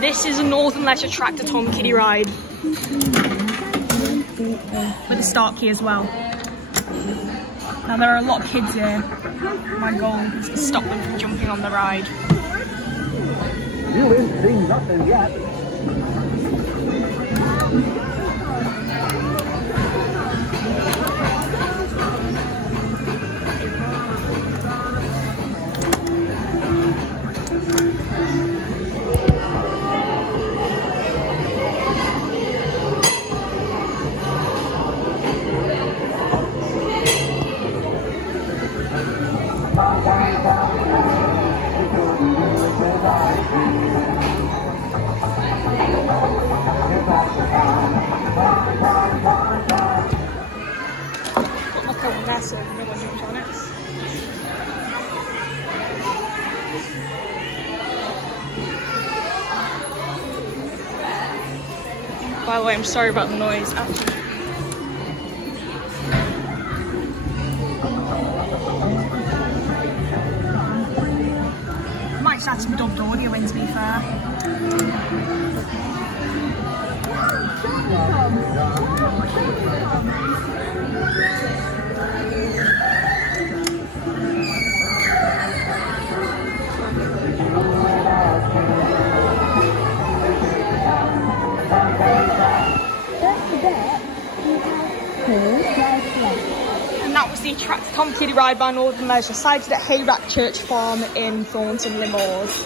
This is a Northern Leisure tractor Tom kiddie ride. With a start key as well. Now there are a lot of kids here. My goal is to stop them from jumping on the ride. You ain't seen nothing yet. Look how massive, no one jumped on it. By the way, I'm sorry about the noise. I might just add some dubbed audio in, to be fair. And that was the attractive Tom kiddie ride by Northern Leisure, sighted at Hayrack Church Farm in Thornton-Le-Moors.